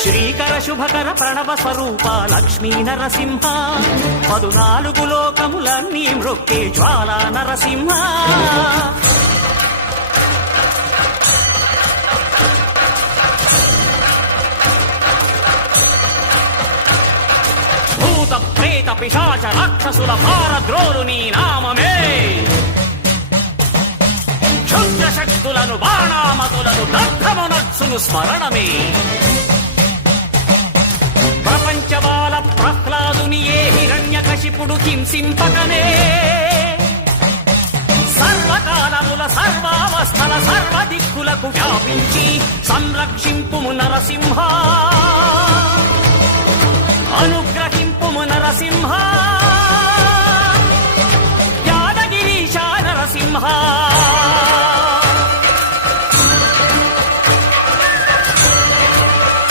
శ్రీకర శుభకర ప్రణవ స్వరూప లక్ష్మీ నరసింహ 14 లోకములన్నీ మృక్కే జ్వాలా నరసింహ భూత ప్రేత పిశాచ రాక్షసుల భారద్రోలు నీ నామమే క్షుద్ర శక్తులను బాణామతులను దగ్ధమునర్చును స్మరణమే ప్రపంచబాల ప్రహ్లాదుని ఏ హిరణ్యకశిపుడు హింసింపకనే సర్వకాలముల సర్వావస్థల సర్వదిక్కులకు వ్యాపించి సంరక్షింపుము నరసింహ